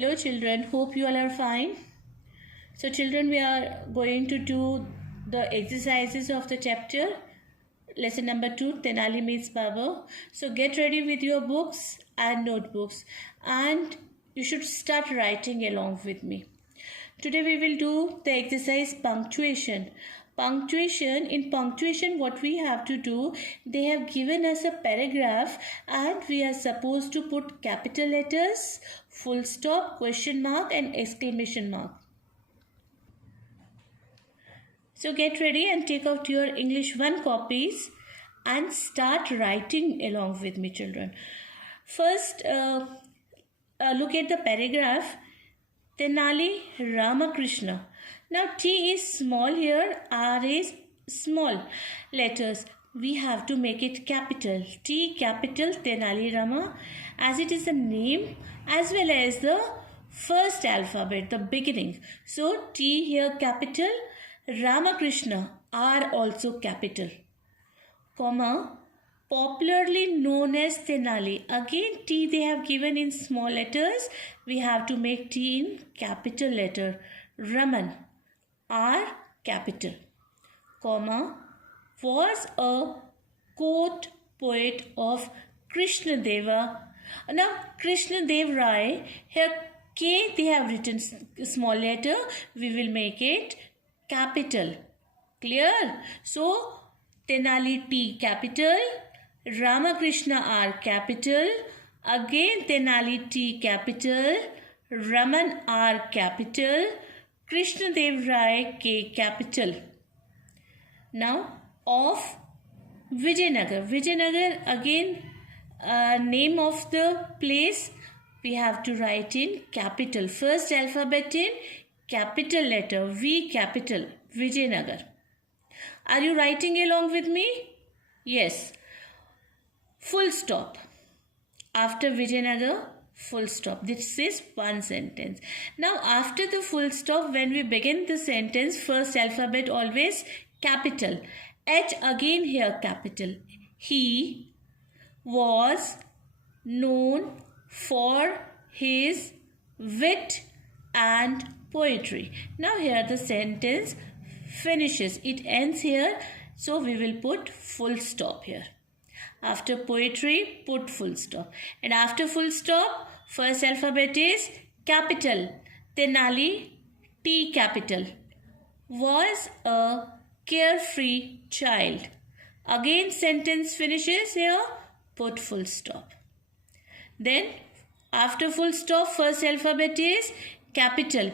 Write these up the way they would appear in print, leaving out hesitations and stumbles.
Hello children, hope you all are fine. So children, we are going to do the exercises of the chapter lesson number 2, Tenali meets Baba. So get ready with your books and notebooks and you should start writing along with me. Today we will do the exercise punctuation. In punctuation what we have to do, they have given us a paragraph and we are supposed to put capital letters, full stop, question mark and exclamation mark. So get ready and take out your English 1 copies and start writing along with me children. First look at the paragraph. Tenali Ramakrishna. Now T is small here, R is small letters. We have to make it capital. T capital Tenali Rama, as it is a name as well as the first alphabet, the beginning. So T here capital, Ramakrishna R also capital, comma, popularly known as Tenali. Again T they have given in small letters. We have to make T in capital letter. Raman R capital, comma, was a court poet of Krishna Deva. Now Krishna Dev Rai, here K they have written small letter. We will make it capital. Clear? So Tenali T capital, Ramakrishna R capital, again Tenali T capital, Raman R capital, Krishna Dev Rai K capital. Now of Vijayanagar. Vijayanagar again name of the place we have to write in capital. First alphabet in capital letter V capital, Vijayanagar. Are you writing along with me? Yes. Full stop. After Vijayanagar, full stop. This is one sentence. Now after the full stop, when we begin the sentence, first alphabet always capital. H again here capital. He was known for his wit and poetry. Now here the sentence finishes. It ends here. So we will put full stop here. After poetry, put full stop. And after full stop, first alphabet is capital. Tenali T capital was a carefree child. Again sentence finishes here. Put full stop. Then after full stop, first alphabet is capital.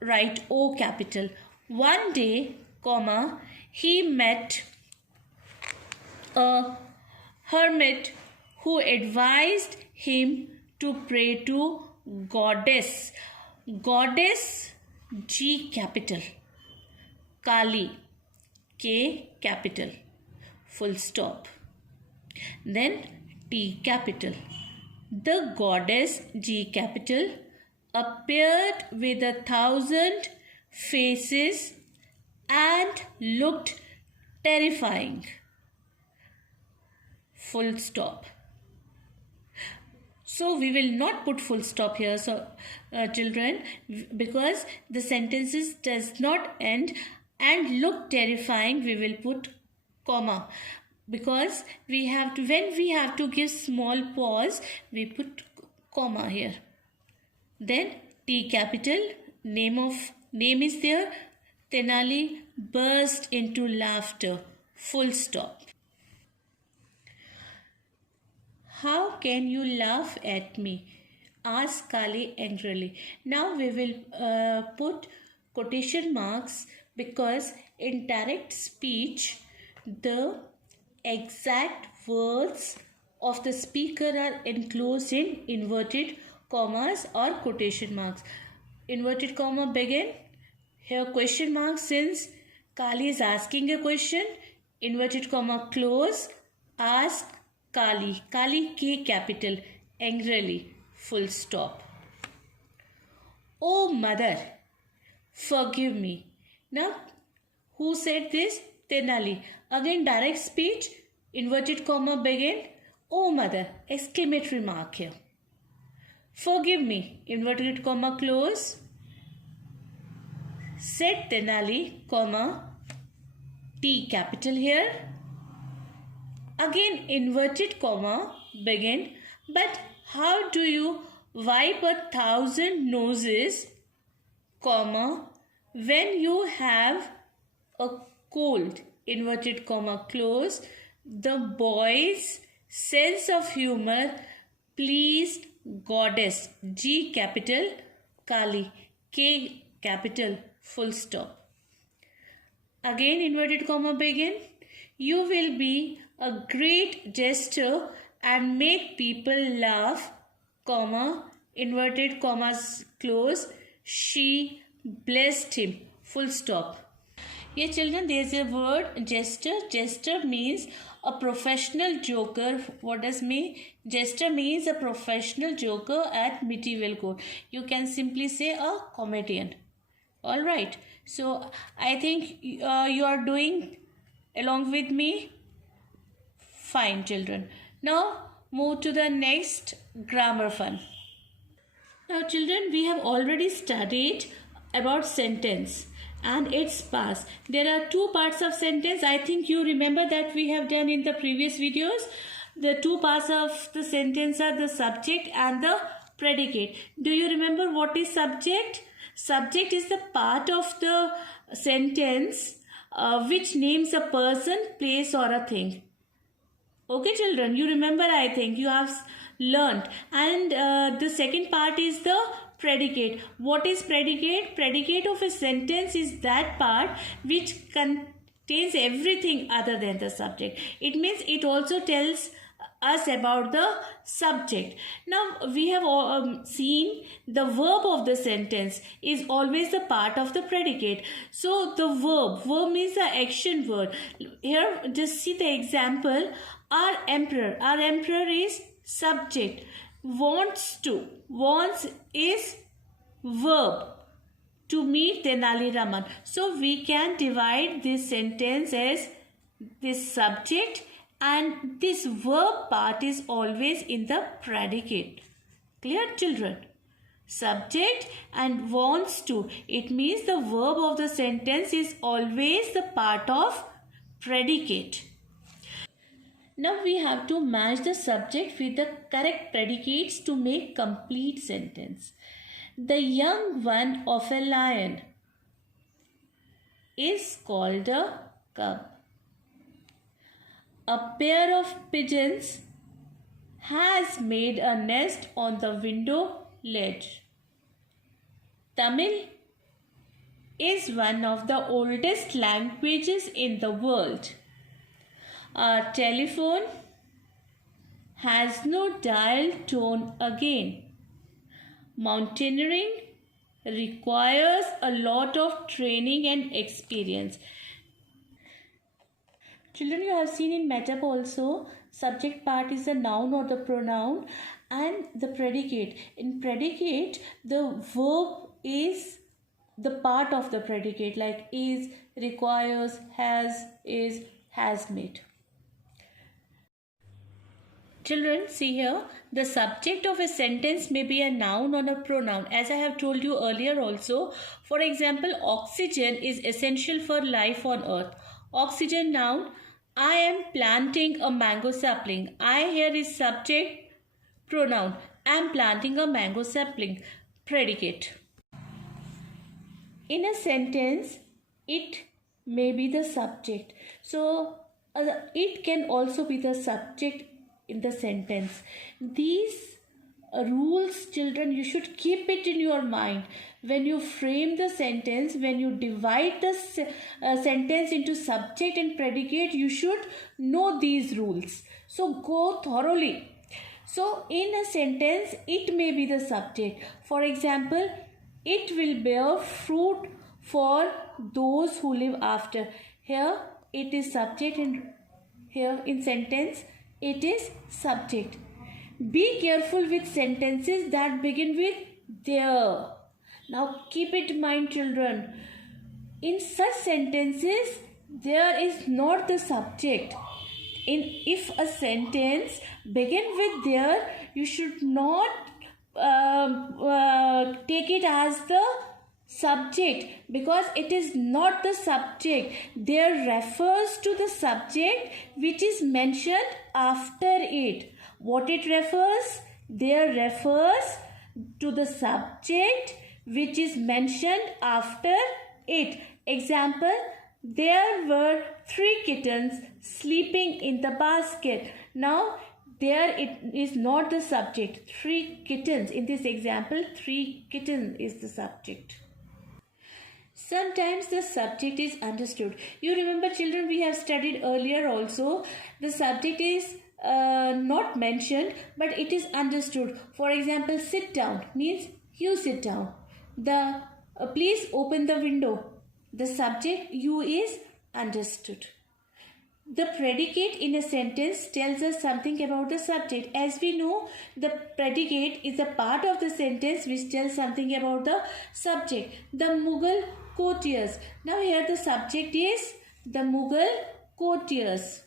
Write O capital. One day, comma, he met a hermit who advised him to pray to goddess. Goddess G capital. Kali K capital. Full stop. Then T capital. The goddess G capital appeared with 1,000 faces and looked terrifying. Full stop. So we will not put full stop here, so children, because the sentences does not end and look terrifying. We will put comma, because we have to, when we have to give small pause, we put comma here. Then T capital, name is there. Tenali burst into laughter. Full stop. How can you laugh at me? Asked Kali angrily. Now we will put quotation marks, because in direct speech the exact words of the speaker are enclosed in inverted commas or quotation marks. Inverted comma begin. Here question mark, since Kali is asking a question. Inverted comma close. Ask Kali. Kali K capital. Angrily. Full stop. Oh mother, forgive me. Now who said this? Tenali. Again direct speech. Inverted comma begin. Oh mother, exclamatory mark here. Forgive me, inverted comma close, said Tenali, comma, T capital here. Again inverted comma, begin, but how do you wipe 1,000 noses, comma, when you have a cold, inverted comma close. The boy's sense of humor pleased goddess, G capital, Kali, K capital, full stop. Again inverted comma begin. You will be a great jester and make people laugh, comma, inverted commas close. She blessed him, full stop. Here children, there is a word jester. Jester means a professional joker. What does mean? Jester means a professional joker at medieval court. You can simply say a comedian. All right. So I think you are doing along with me. Fine children. Now move to the next grammar fun. Now children, we have already studied about sentence and its parts. There are two parts of sentence. I think you remember that we have done in the previous videos. The two parts of the sentence are the subject and the predicate. Do you remember what is subject? Subject is the part of the sentence which names a person, place or a thing. Okay children, you remember, I think you have learned. And the second part is the predicate. What is predicate? Predicate of a sentence is that part which contains everything other than the subject. It means it also tells us about the subject. Now we have seen the verb of the sentence is always the part of the predicate. So the verb means the action word. Here just see the example. Our emperor is subject. Wants is verb, to meet Tenali Raman. So we can divide this sentence as this subject and this verb part is always in the predicate. Clear children? Subject and wants to. It means the verb of the sentence is always the part of predicate. Now we have to match the subject with the correct predicates to make complete sentence. The young one of a lion is called a cub. A pair of pigeons has made a nest on the window ledge. Tamil is one of the oldest languages in the world. Our telephone has no dial tone again. Mountaineering requires a lot of training and experience. Children, you have seen in method also, subject part is the noun or the pronoun and the predicate. In predicate, the verb is the part of the predicate, like is, requires, has, is, has made. Children, see here, the subject of a sentence may be a noun or a pronoun. As I have told you earlier also, for example, oxygen is essential for life on earth. Oxygen noun, I am planting a mango sapling. I here is subject, pronoun. I am planting a mango sapling, predicate. In a sentence, it may be the subject. So, it can also be the subject in the sentence. These rules, children, you should keep it in your mind. When you frame the sentence, when you divide the sentence into subject and predicate, you should know these rules. So go thoroughly. So in a sentence, it may be the subject. For example, it will bear fruit for those who live after. Here it is subject and here in sentence it is subject. Be careful with sentences that begin with there. Now keep it in mind, children. In such sentences, there is not the subject. If a sentence begin with there, you should not take it as the subject, because it is not the subject. There refers to the subject which is mentioned after it. What it refers? There refers to the subject which is mentioned after it. Example, there were 3 kittens sleeping in the basket. Now, there it is not the subject. 3 kittens. In this example, 3 kittens is the subject. Sometimes the subject is understood. You remember, children, we have studied earlier also. The subject is not mentioned, but it is understood. For example, sit down means you sit down. The please open the window. The subject you is understood. The predicate in a sentence tells us something about the subject. As we know, the predicate is a part of the sentence which tells something about the subject. The Mughal courtiers. Now here the subject is the Mughal courtiers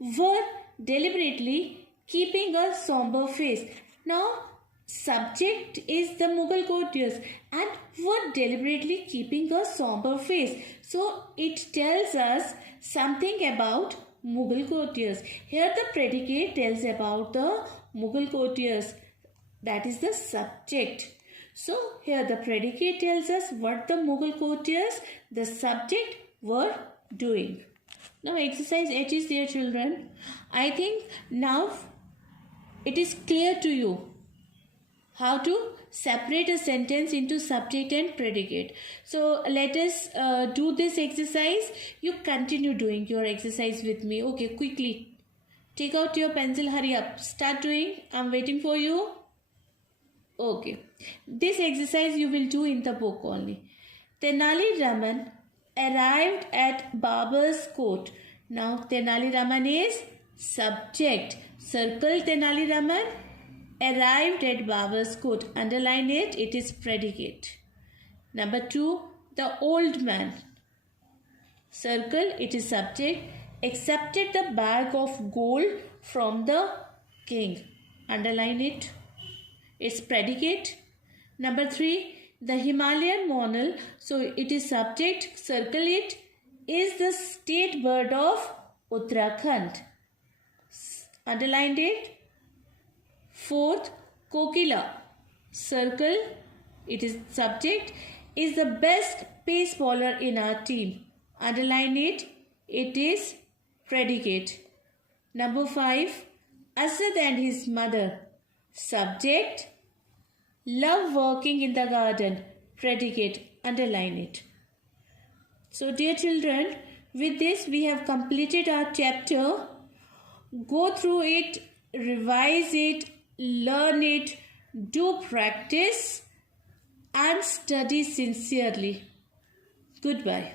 were deliberately keeping a somber face. Now, subject is the Mughal courtiers and were deliberately keeping a somber face. So, it tells us something about Mughal courtiers. Here the predicate tells about the Mughal courtiers. That is the subject. So, here the predicate tells us what the Mughal courtiers, the subject, were doing. Now exercise 8 is there, children. I think now it is clear to you how to separate a sentence into subject and predicate. So let us do this exercise. You continue doing your exercise with me. Okay, quickly. Take out your pencil, hurry up. Start doing. I'm waiting for you. Okay. This exercise you will do in the book only. Tenali Raman arrived at Babar's court. Now Tenali Raman is subject. Circle Tenali Raman. Arrived at Babar's court. Underline it. It is predicate. Number 2. The old man. Circle. It is subject. Accepted the bag of gold from the king. Underline it. It's predicate. Number 3. The Himalayan monal, so it is subject, circle it, is the state bird of Uttarakhand. Underlined it. 4th, Kokila, circle, it is subject, is the best pace bowler in our team. Underline it. It is predicate. Number 5, Asad and his mother, subject, love working in the garden, predicate, underline it. So dear children, with this we have completed our chapter. Go through it, revise it, learn it, do practice and study sincerely. Goodbye.